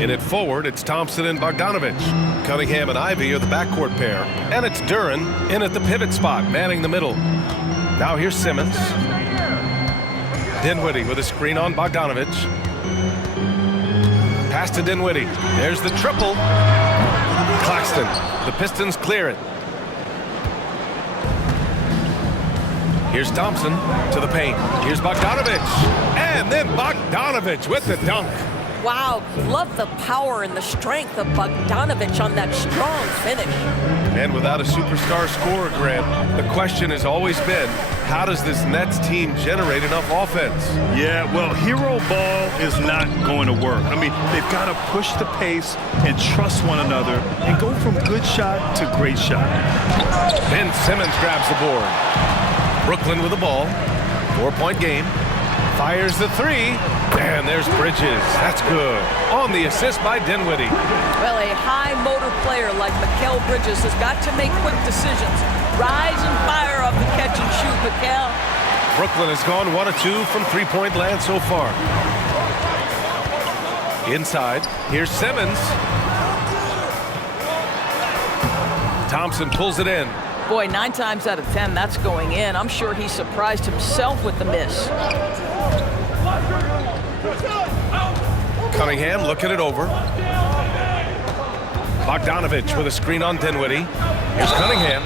In it forward, it's Thompson and Bogdanovich. Cunningham and Ivy are the backcourt pair. And it's Duran in at the pivot spot, manning the middle. Now here's Simmons. Dinwiddie with a screen on Bogdanovich. Pass to Dinwiddie. There's the triple. Claxton. The Pistons clear it. Here's Thompson to the paint. Here's Bogdanovich. And then Bogdanovich with the dunk. Wow, love the power and the strength of Bogdanovich on that strong finish. And without a superstar scorer, Grant, the question has always been, how does this Nets team generate enough offense? Yeah, well, hero ball is not going to work. I mean, they've got to push the pace and trust one another and go from good shot to great shot. Ben Simmons grabs the board. Brooklyn with the ball. 4-point game. Fires the three. And there's Bridges. That's good. On the assist by Dinwiddie. Well, a high motor player like Mikal Bridges has got to make quick decisions. Rise and fire off the catch and shoot, Mikal. Brooklyn has gone 1 of 2 from three-point land so far. Inside, here's Simmons. Thompson pulls it in. Boy, 9 times out of 10, that's going in. I'm sure he surprised himself with the miss. Cunningham looking it over. Bogdanovich with a screen on Dinwiddie. Here's Cunningham.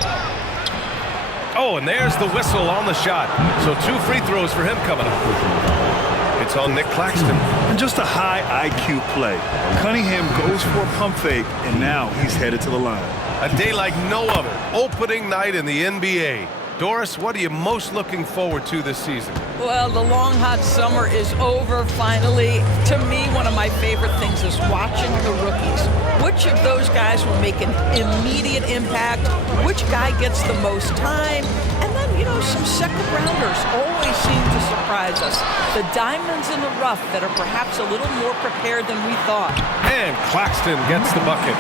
Oh, and there's the whistle on the shot. So 2 free throws for him coming up. It's on Nick Claxton. And just a high IQ play. Cunningham goes for a pump fake, and now he's headed to the line. A day like no other. Opening night in the NBA. Doris, what are you most looking forward to this season? Well, the long, hot summer is over finally. To me, one of my favorite things is watching the rookies. Which of those guys will make an immediate impact? Which guy gets the most time? And then, you know, some second-rounders always seem to surprise us. The diamonds in the rough that are perhaps a little more prepared than we thought. And Claxton gets the bucket.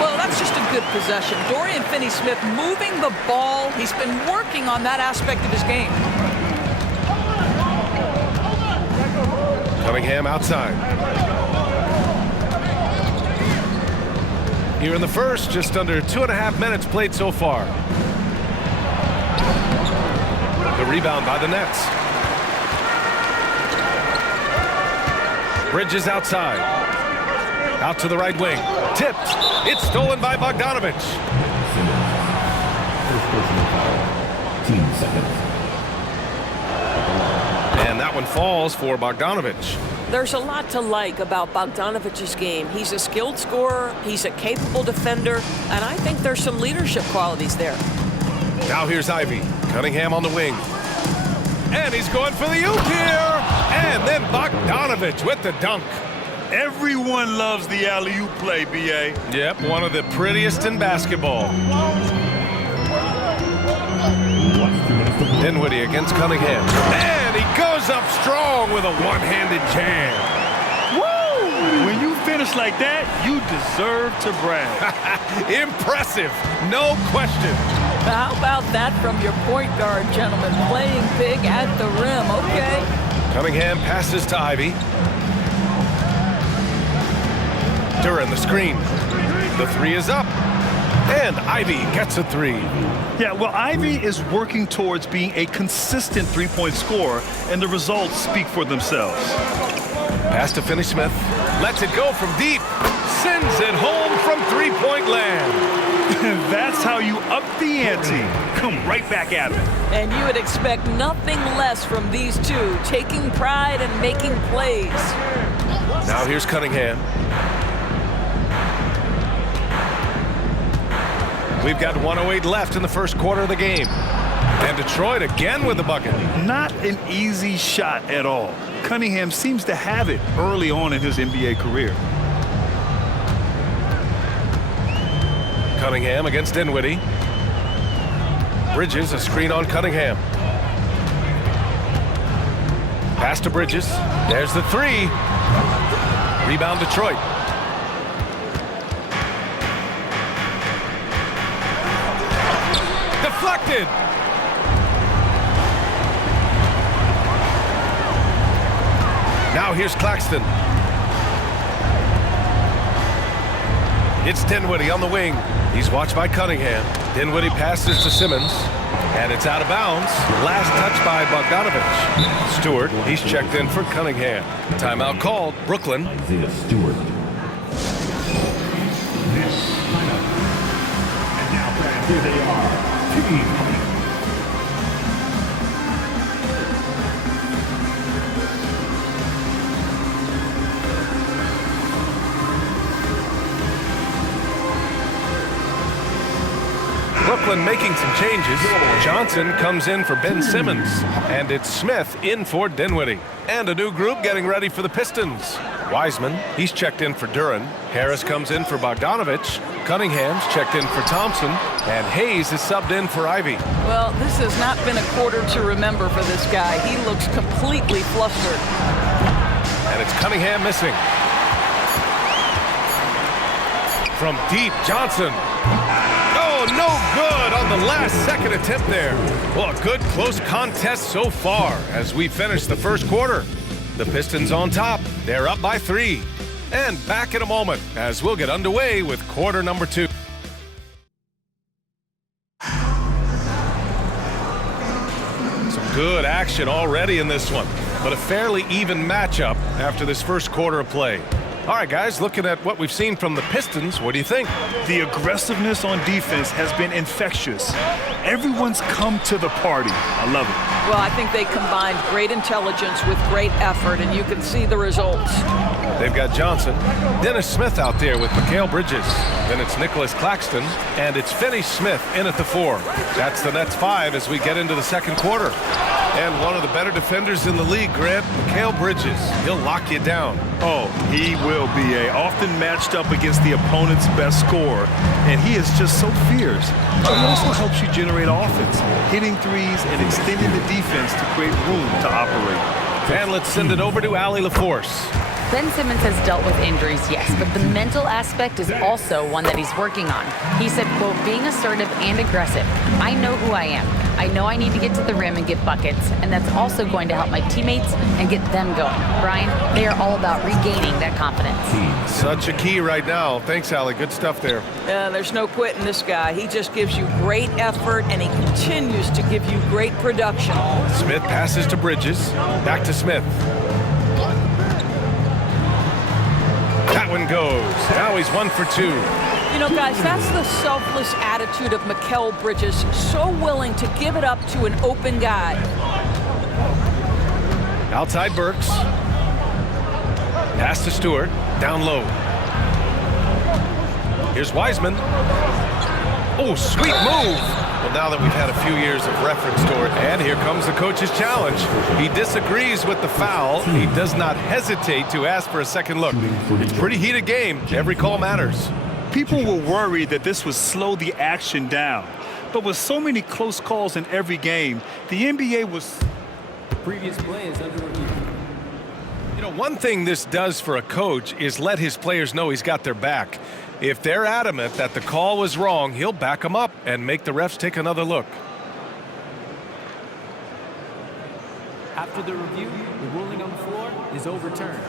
Well, that's just a good possession. Dorian Finney-Smith moving the ball. He's been working on that aspect of his game. Cunningham outside. Here in the first, just under 2.5 minutes played so far. The rebound by the Nets. Bridges outside. Out to the right wing. Tipped. It's stolen by Bogdanovich. And that one falls for Bogdanovich. There's a lot to like about Bogdanovich's game. He's a skilled scorer, he's a capable defender, and I think there's some leadership qualities there. Now here's Ivy. Cunningham on the wing. And he's going for the oop here. And then Bogdanovich with the dunk. Everyone loves the alley-oop play, B.A. Yep, one of the prettiest in basketball. Dinwiddie against Cunningham. And he goes up strong with a one-handed jam. Woo! When you finish like that, you deserve to brag. Impressive, no question. How about that from your point guard, gentlemen? Playing big at the rim, okay? Cunningham passes to Ivy. Duran the screen. The three is up. And Ivy gets a three. Yeah, well, Ivy is working towards being a consistent three-point scorer, and the results speak for themselves. Pass to Finney-Smith. Lets it go from deep. Sends it home from three-point land. That's how you up the ante. Come right back at it. And you would expect nothing less from these two, taking pride and making plays. Now here's Cunningham. We've got 1:08 left in the first quarter of the game. And Detroit again with the bucket. Not an easy shot at all. Cunningham seems to have it early on in his NBA career. Cunningham against Dinwiddie. Bridges, a screen on Cunningham. Pass to Bridges. There's the three. Rebound Detroit. Deflected. Now here's Claxton. It's Dinwiddie on the wing. He's watched by Cunningham. Dinwiddie passes to Simmons. And it's out of bounds. Last touch by Bogdanovich. Stewart, he's checked in for Cunningham. Timeout called. Brooklyn. Isaiah Stewart. This lineup. And now back, here they are. Team. Brooklyn making some changes. Johnson comes in for Ben Simmons. And it's Smith in for Dinwiddie. And a new group getting ready for the Pistons. Wiseman, he's checked in for Duren. Harris comes in for Bogdanovich. Cunningham's checked in for Thompson. And Hayes is subbed in for Ivy. Well, this has not been a quarter to remember for this guy. He looks completely flustered. And it's Cunningham missing. From deep, Johnson. No good on the last second attempt there. Well, a good close contest so far as we finish the first quarter. The Pistons on top. They're up by 3. And back in a moment as we'll get underway with quarter number 2. Some good action already in this one, but a fairly even matchup after this first quarter of play. All right, guys, looking at what we've seen from the Pistons, what do you think? The aggressiveness on defense has been infectious. Everyone's come to the party. I love it. Well, I think they combined great intelligence with great effort, and you can see the results. They've got Johnson, Dennis Smith out there with Mikal Bridges. Then it's Nicholas Claxton, and it's Finney Smith in at the 4. That's the Nets 5 as we get into the second quarter. And one of the better defenders in the league, Grant, Mikal Bridges. He'll lock you down. Oh, he will be often matched up against the opponent's best scorer, and he is just so fierce. But he also helps you generate offense, hitting threes and extending the defense to create room to operate. And let's send it over to Allie LaForce. Ben Simmons has dealt with injuries, yes, but the mental aspect is also one that he's working on. He said, quote, being assertive and aggressive. I know who I am. I know I need to get to the rim and get buckets, and that's also going to help my teammates and get them going. Brian, they are all about regaining that confidence. Such a key right now. Thanks, Allie. Good stuff there. There's no quitting this guy. He just gives you great effort, and he continues to give you great production. Smith passes to Bridges. Back to Smith. That one goes. Now he's 1 for 2. You know, guys, that's the selfless attitude of Mikal Bridges. So willing to give it up to an open guy. Outside Burks. Pass to Stewart. Down low. Here's Wiseman. Oh, sweet move. Well, now that we've had a few years of reference to it, and here comes the coach's challenge. He disagrees with the foul. He does not hesitate to ask for a second look. It's a pretty heated game. Every call matters. People were worried that this would slow the action down. But with so many close calls in every game, the NBA was... The previous play is under review. You know, one thing this does for a coach is let his players know he's got their back. If they're adamant that the call was wrong, he'll back them up and make the refs take another look. After the review, the ruling on the floor is overturned.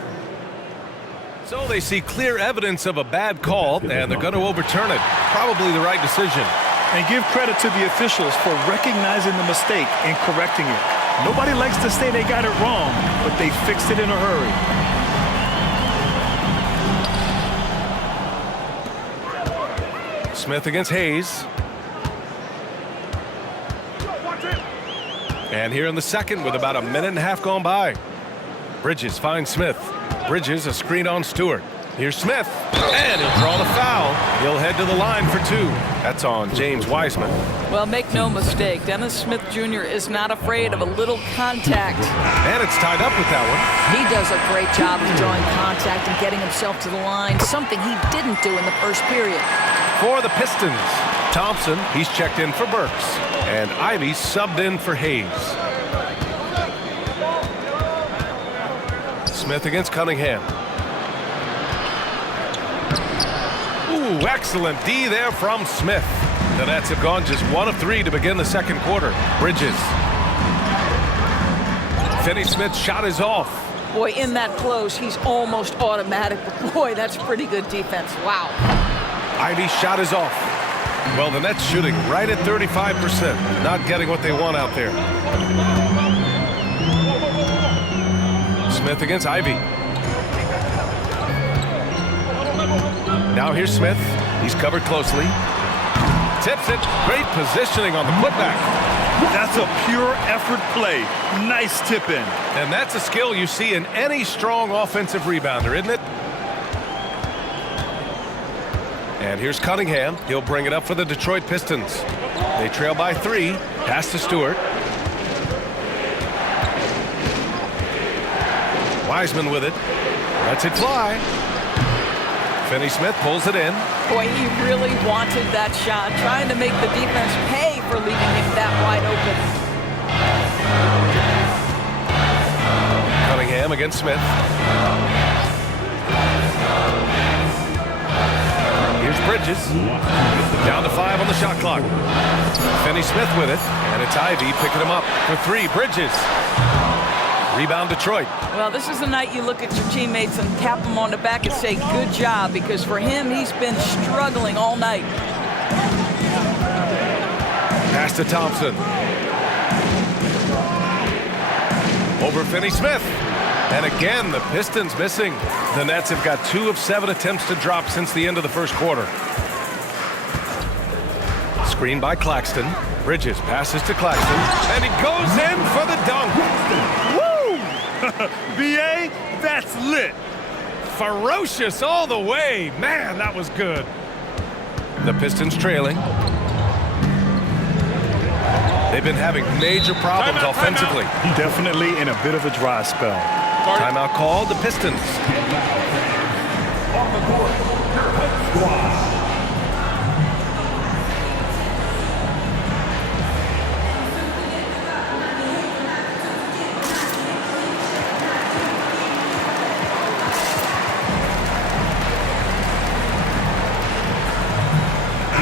So they see clear evidence of a bad call, and they're going to overturn it. Probably the right decision. And give credit to the officials for recognizing the mistake and correcting it. Nobody likes to say they got it wrong, but they fixed it in a hurry. Smith against Hayes. And here in the second with about a minute and a half gone by. Bridges finds Smith. Bridges, a screen on Stewart. Here's Smith, and he'll draw the foul. He'll head to the line for 2. That's on James Wiseman. Well, make no mistake, Dennis Smith Jr. is not afraid of a little contact. And it's tied up with that one. He does a great job of drawing contact and getting himself to the line, something he didn't do in the first period. For the Pistons, Thompson, he's checked in for Burks. And Ivy subbed in for Hayes. Smith against Cunningham. Ooh, excellent D there from Smith. The Nets have gone just 1 of 3 to begin the second quarter. Bridges. Finney Smith's shot is off. Boy, in that close, he's almost automatic. But boy, that's pretty good defense. Wow. Ivy's shot is off. Well, the Nets shooting right at 35%. Not getting what they want out there. Smith against Ivy. Now here's Smith. He's covered closely. Tips it. Great positioning on the putback. That's a pure effort play. Nice tip in. And that's a skill you see in any strong offensive rebounder, isn't it? And here's Cunningham. He'll bring it up for the Detroit Pistons. They trail by 3. Pass to Stewart. Wiseman with it. Lets it fly. Finney Smith pulls it in. Boy, he really wanted that shot, trying to make the defense pay for leaving him that wide open. Cunningham against Smith. Here's Bridges. Down to 5 on the shot clock. Finney Smith with it, and it's Ivy picking him up for 3. Bridges. Rebound Detroit. Well, this is the night you look at your teammates and tap them on the back and say, good job, because for him, he's been struggling all night. Pass to Thompson. Over Finney Smith. And again, the Pistons missing. The Nets have got 2 of 7 attempts to drop since the end of the first quarter. Screen by Claxton. Bridges passes to Claxton. And he goes in for the dunk. BA, that's lit. Ferocious all the way. Man, that was good. The Pistons trailing. They've been having major problems offensively. Definitely in a bit of a dry spell. Timeout called, the Pistons. On the court, squad.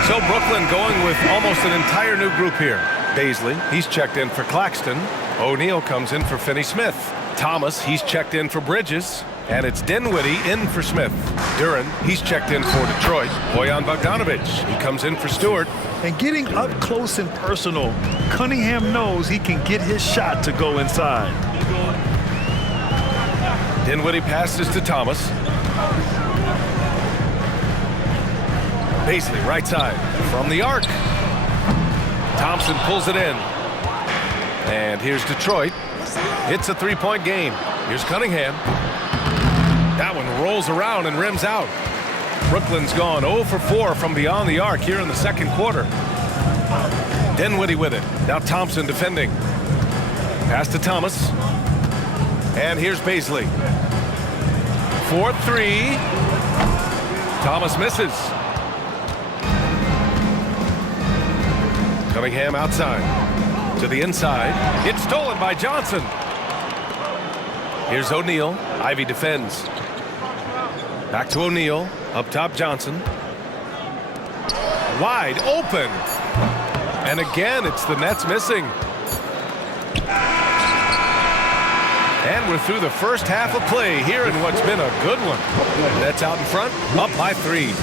So Brooklyn going with almost an entire new group here. Baisley, he's checked in for Claxton. O'Neal comes in for Finney Smith. Thomas, he's checked in for Bridges. And it's Dinwiddie in for Smith. Duran, he's checked in for Detroit. Bojan Bogdanovic, he comes in for Stewart. And getting up close and personal, Cunningham knows he can get his shot to go inside. Dinwiddie passes to Thomas. Baisley, right side, from the arc. Thompson pulls it in. And here's Detroit. It's a 3-point game. Here's Cunningham. That one rolls around and rims out. Brooklyn's gone 0 for 4 from beyond the arc here in the second quarter. Dinwiddie with it. Now Thompson defending. Pass to Thomas. And here's Baisley. 4-3. Thomas misses. Cunningham outside. To the inside. It's stolen by Johnson. Here's O'Neal. Ivy defends. Back to O'Neal. Up top, Johnson. Wide open. And again, it's the Nets missing. And we're through the first half of play here in what's been a good one. Nets out in front, up by 3.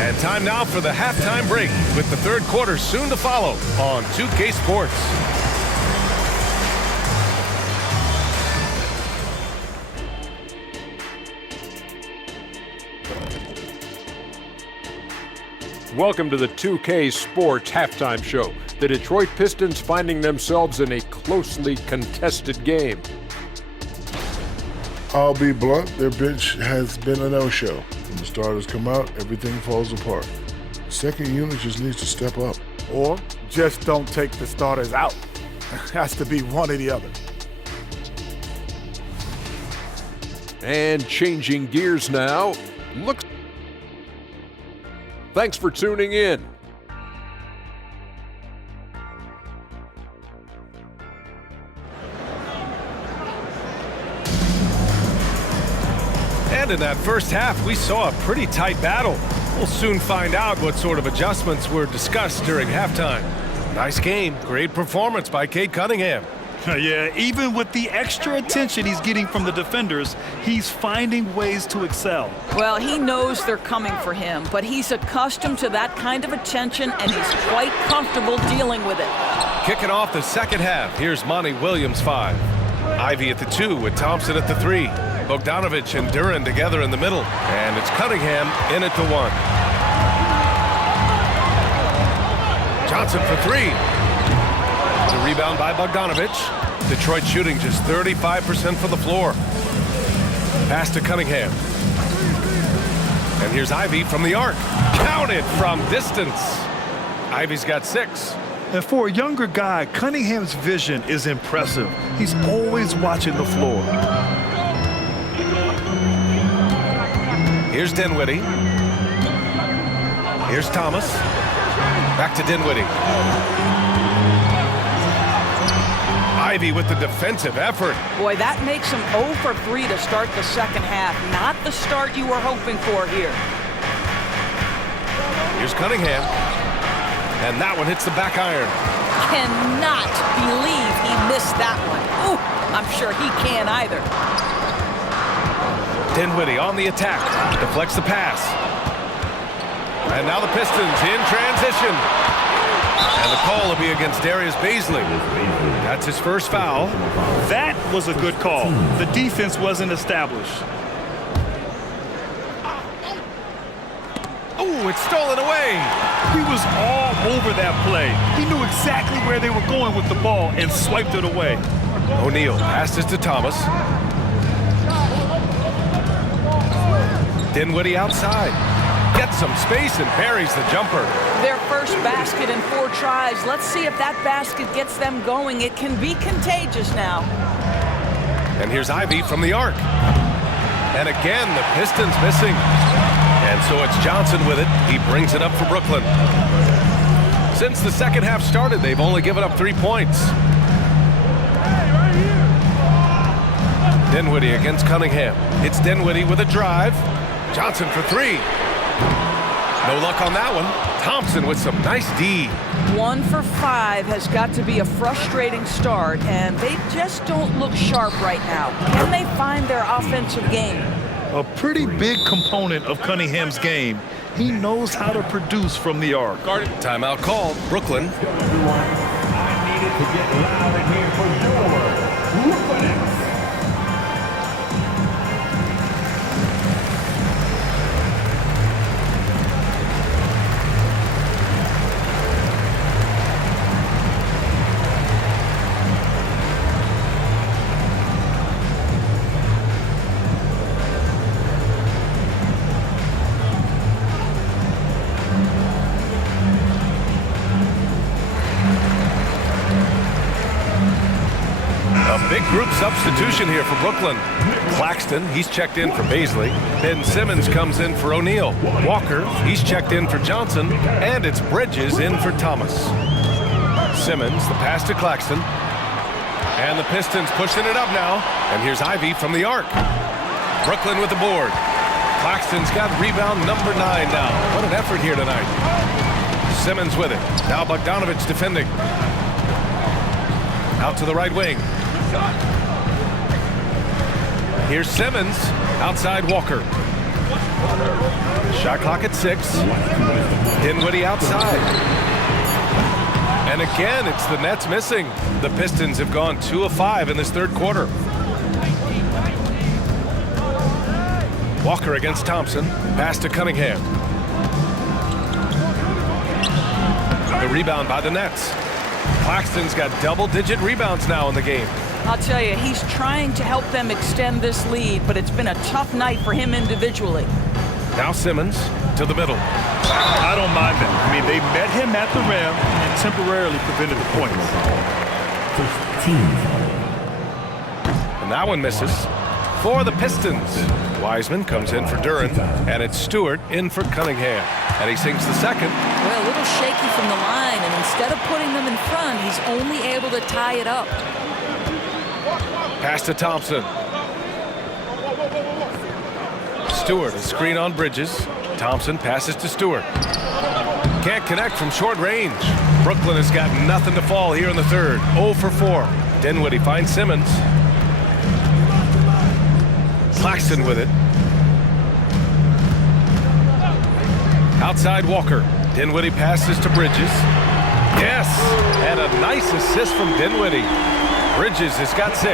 And time now for the halftime break with the third quarter soon to follow on 2K Sports. Welcome to the 2K Sports Halftime Show. The Detroit Pistons finding themselves in a closely contested game. I'll be blunt, their bench has been a no-show. When the starters come out, everything falls apart. The second unit just needs to step up. Or just don't take the starters out. It has to be one or the other. And changing gears now, thanks for tuning in. And in that first half, we saw a pretty tight battle. We'll soon find out what sort of adjustments were discussed during halftime. Nice game. Great performance by Cade Cunningham. Yeah, even with the extra attention he's getting from the defenders, he's finding ways to excel. Well, he knows they're coming for him, but he's accustomed to that kind of attention, and he's quite comfortable dealing with it. Kicking off the second half, here's Monty Williams 5. Ivy at the 2 with Thompson at the 3. Bogdanovich and Duran together in the middle. And it's Cunningham in at the 1. Johnson for 3. The rebound by Bogdanovich. Detroit shooting just 35% from the floor. Pass to Cunningham. And here's Ivy from the arc. Counted from distance. Ivy's got 6. And for a younger guy, Cunningham's vision is impressive. He's always watching the floor. Here's Dinwiddie. Here's Thomas. Back to Dinwiddie. Ivy with the defensive effort. Boy, that makes him 0 for 3 to start the second half. Not the start you were hoping for here. Here's Cunningham. And that one hits the back iron. Cannot believe he missed that one. Ooh, I'm sure he can't either. Dinwiddie on the attack. Deflects the pass. And now the Pistons in transition. And the call will be against Darius Bazley. That's his first foul. That was a good call. The defense wasn't established. Oh, it's stolen away. He was all over that play. He knew exactly where they were going with the ball and swiped it away. O'Neal passes to Thomas. Dinwiddie outside. Gets some space and buries the jumper. Their first basket in 4 tries. Let's see if that basket gets them going. It can be contagious now. And here's Ivy from the arc. And again, the Pistons missing. And so it's Johnson with it. He brings it up for Brooklyn. Since the second half started, they've only given up 3 points. Dinwiddie against Cunningham. It's Dinwiddie with a drive. Johnson for 3. No luck on that one. Thompson with some nice D. 1 for 5 has got to be a frustrating start, and they just don't look sharp right now. Can they find their offensive game? A pretty big component of Cunningham's game. He knows how to produce from the arc. Timeout called. Brooklyn. Everyone, I needed to get loud in here for your Brooklyn. Big group substitution here for Brooklyn. Claxton, he's checked in for Bazley. Ben Simmons comes in for O'Neal. Walker, he's checked in for Johnson. And it's Bridges in for Thomas. Simmons, the pass to Claxton. And the Pistons pushing it up now. And here's Ivy from the arc. Brooklyn with the board. Claxton's got rebound number 9 now. What an effort here tonight. Simmons with it. Now Bogdanovich defending. Out to the right wing. Here's Simmons. Outside Walker. Shot clock at 6. Dinwiddie outside. And again, it's the Nets missing. The Pistons have gone 2 of 5 in this third quarter. Walker against Thompson. Pass to Cunningham. The rebound by the Nets. Claxton's got double-digit rebounds now in the game. I'll tell you, he's trying to help them extend this lead, but it's been a tough night for him individually. Now Simmons to the middle. I don't mind that. I mean, they met him at the rim and temporarily prevented the points. And that one misses for the Pistons. Wiseman comes in for Duran, and it's Stewart in for Cunningham. And he sinks the second. Well, a little shaky from the line, and instead of putting them in front, he's only able to tie it up. Pass to Thompson. Stewart, a screen on Bridges. Thompson passes to Stewart. Can't connect from short range. Brooklyn has got nothing to fall here in the third. 0 for 4. Dinwiddie finds Simmons. Claxton with it. Outside Walker. Dinwiddie passes to Bridges. Yes, and a nice assist from Dinwiddie. Bridges has got 6.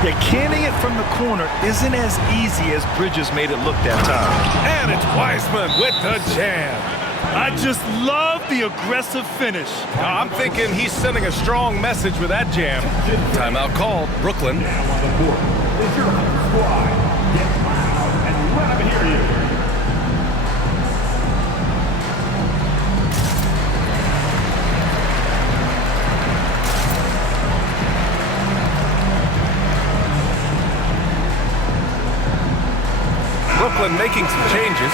Yeah, canning it from the corner isn't as easy as Bridges made it look that time. And it's Wiseman with the jam. I just love the aggressive finish. Now, I'm thinking he's sending a strong message with that jam. Timeout called. Brooklyn. Now on the court is your home squad. Get loud and let them hear you. Brooklyn making some changes.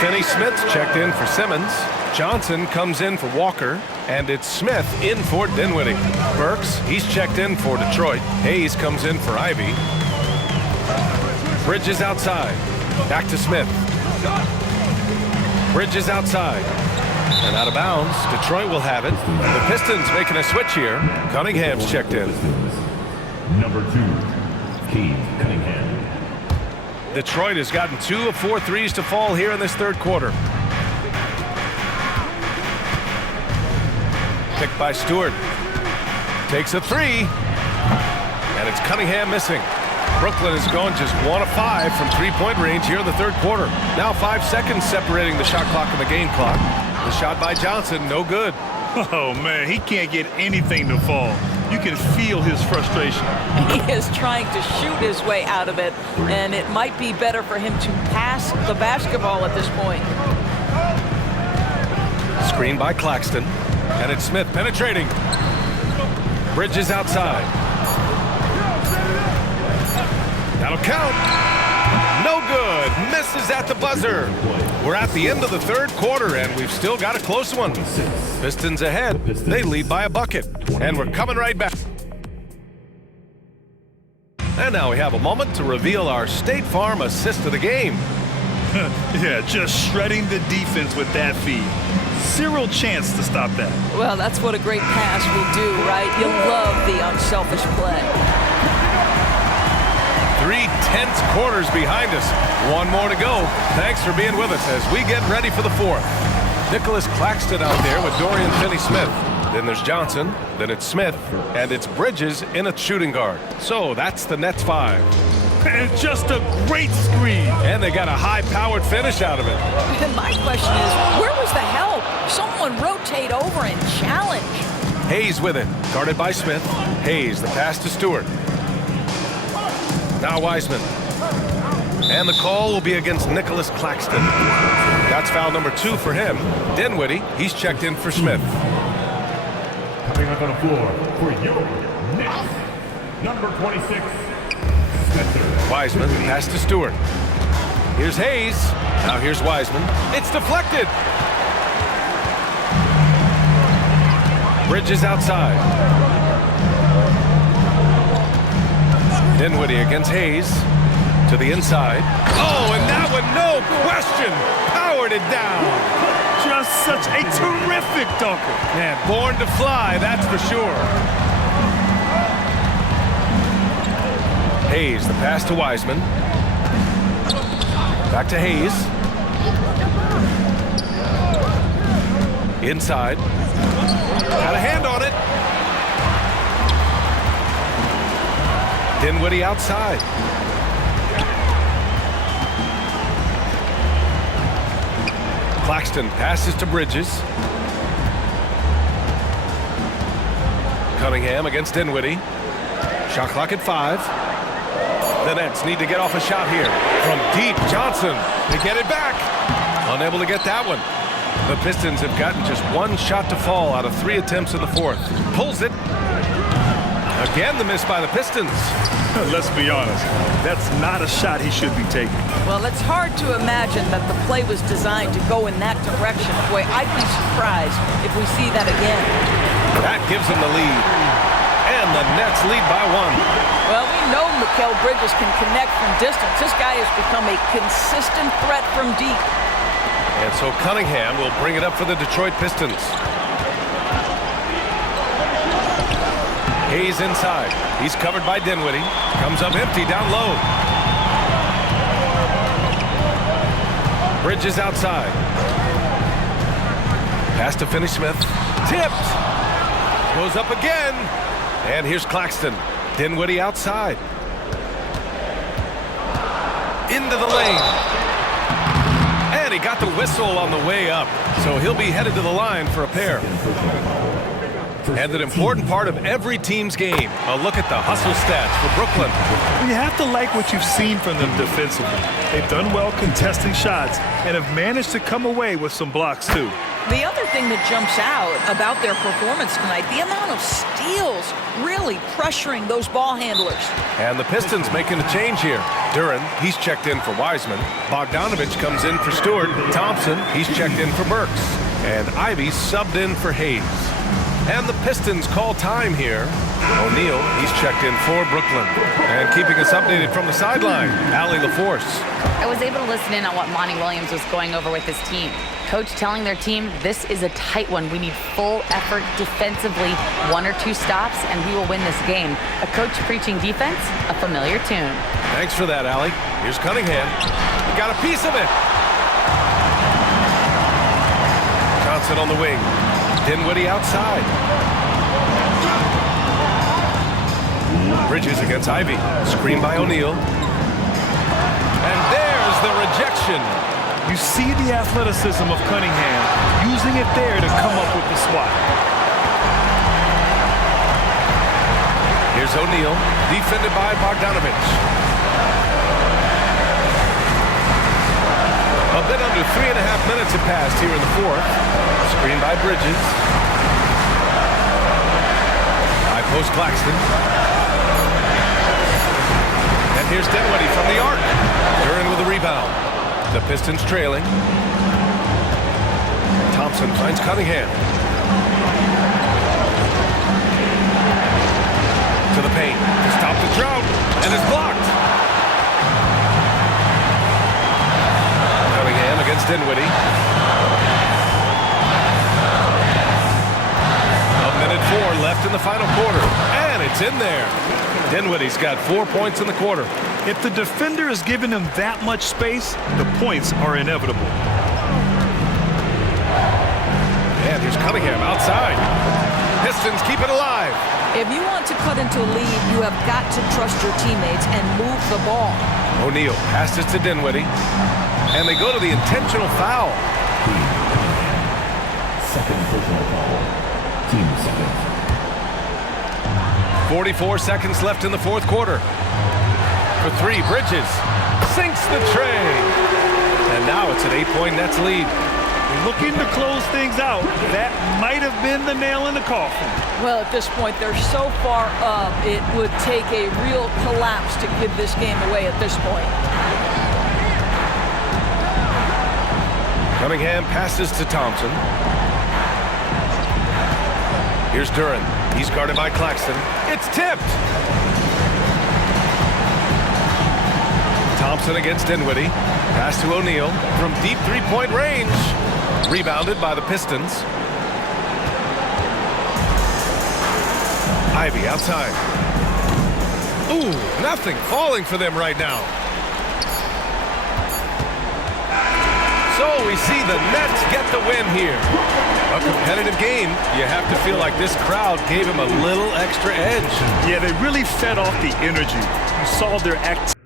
Finney Smith's checked in for Simmons. Johnson comes in for Walker. And it's Smith in for Dinwiddie. Burks, he's checked in for Detroit. Hayes comes in for Ivy. Bridges outside. Back to Smith. Bridges outside. And out of bounds. Detroit will have it. The Pistons making a switch here. Cunningham's checked in. Number 2, Keith Cunningham. Detroit has gotten 2 of 4 threes to fall here in this third quarter. Picked by Stewart. Takes a 3. And it's Cunningham missing. Brooklyn has gone just 1 of 5 from three-point range here in the third quarter. Now 5 seconds separating the shot clock and the game clock. The shot by Johnson, no good. Oh, man, he can't get anything to fall. You can feel his frustration. He is trying to shoot his way out of it, and it might be better for him to pass the basketball at this point. Screen by Claxton, and it's Smith penetrating. Bridges outside. That'll count. No good. Misses at the buzzer. We're at the end of the third quarter, and we've still got a close one. Pistons ahead. They lead by a bucket. And we're coming right back. And now we have a moment to reveal our State Farm assist of the game. Yeah, just shredding the defense with that feed. Zero chance to stop that. Well, that's what a great pass will do, right? You'll love the unselfish play. 3 tense quarters behind us. 1 more to go. Thanks for being with us as we get ready for the fourth. Nicholas Claxton out there with Dorian Finney-Smith. Then there's Johnson, then it's Smith, and it's Bridges in a shooting guard. So that's the Nets 5. And just a great screen. And they got a high-powered finish out of it. And my question is, where was the help? Someone rotate over and challenge. Hayes with it, guarded by Smith. Hayes, the pass to Stewart. Now Wiseman. And the call will be against Nicholas Claxton. That's foul number 2 for him. Dinwiddie, he's checked in for Smith. Coming up on the floor for your Nets, number 26, successor. Wiseman, pass to Stewart. Here's Hayes. Now here's Wiseman. It's deflected. Bridges outside. Dinwiddie against Hayes. To the inside. Oh, and that one, no question, powered it down. Just such a terrific dunker. Man, born to fly, that's for sure. Hayes, the pass to Wiseman. Back to Hayes. Inside. Got a hand on it. Dinwiddie outside. Claxton passes to Bridges. Cunningham against Dinwiddie. Shot clock at 5. The Nets need to get off a shot here. From deep, Johnson. They get it back. Unable to get that one. The Pistons have gotten just 1 shot to fall out of 3 attempts in the fourth. Pulls it. Again, the miss by the Pistons. Let's be honest, that's not a shot he should be taking. Well, it's hard to imagine that the play was designed to go in that direction. Boy, I'd be surprised if we see that again. That gives them the lead. And the Nets lead by 1. Well, we know Mikal Bridges can connect from distance. This guy has become a consistent threat from deep. And so Cunningham will bring it up for the Detroit Pistons. Hayes inside. He's covered by Dinwiddie. Comes up empty down low. Bridges outside. Pass to Finney-Smith. Tipped. Goes up again. And here's Claxton. Dinwiddie outside. Into the lane. And he got the whistle on the way up. So he'll be headed to the line for a pair. And an important part of every team's game. A look at the hustle stats for Brooklyn. You have to like what you've seen from them defensively. They've done well contesting shots and have managed to come away with some blocks too. The other thing that jumps out about their performance tonight, the amount of steals really pressuring those ball handlers. And the Pistons making a change here. Duren, he's checked in for Wiseman. Bogdanovich comes in for Stewart. Thompson, he's checked in for Burks. And Ivy subbed in for Hayes. And the Pistons call time here. O'Neal, he's checked in for Brooklyn. And keeping us updated from the sideline, Allie LaForce. I was able to listen in on what Monty Williams was going over with his team. Coach telling their team, this is a tight one. We need full effort defensively, 1 or 2 stops, and we will win this game. A coach preaching defense, a familiar tune. Thanks for that, Allie. Here's Cunningham. He got a piece of it. Johnson on the wing. Dinwiddie outside. Bridges against Ivy. Screen by O'Neal. And there's the rejection. You see the athleticism of Cunningham, using it there to come up with the swat. Here's O'Neal, defended by Bogdanovich. A bit under 3.5 minutes have passed here in the fourth. Screen by Bridges. High post Claxton. And here's Dinwiddie from the arc. Duren with the rebound. The Pistons trailing. Thompson finds Cunningham. To the paint to stop the drought. And it's blocked. Cunningham against Dinwiddie. 1:04 left in the final quarter. And it's in there. Dinwiddie's got 4 points in the quarter. If the defender is giving him that much space, the points are inevitable. And here's Cunningham outside. Pistons keep it alive. If you want to cut into a lead, you have got to trust your teammates and move the ball. O'Neal passes to Dinwiddie. And they go to the intentional foul. Second personal foul. Team second. 44 seconds left in the fourth quarter. For 3, Bridges sinks the tray. And now it's an 8-point Nets lead. Looking to close things out. That might have been the nail in the coffin. Well, at this point, they're so far up, it would take a real collapse to give this game away at this point. Cunningham passes to Thompson. Here's Duren. He's guarded by Claxton. It's tipped. Thompson against Dinwiddie. Pass to O'Neal from deep three-point range. Rebounded by the Pistons. Ivy outside. Ooh, nothing falling for them right now. So we see the Nets get the win here. A competitive game. You have to feel like this crowd gave him a little extra edge. Yeah, they really fed off the energy. You saw their act.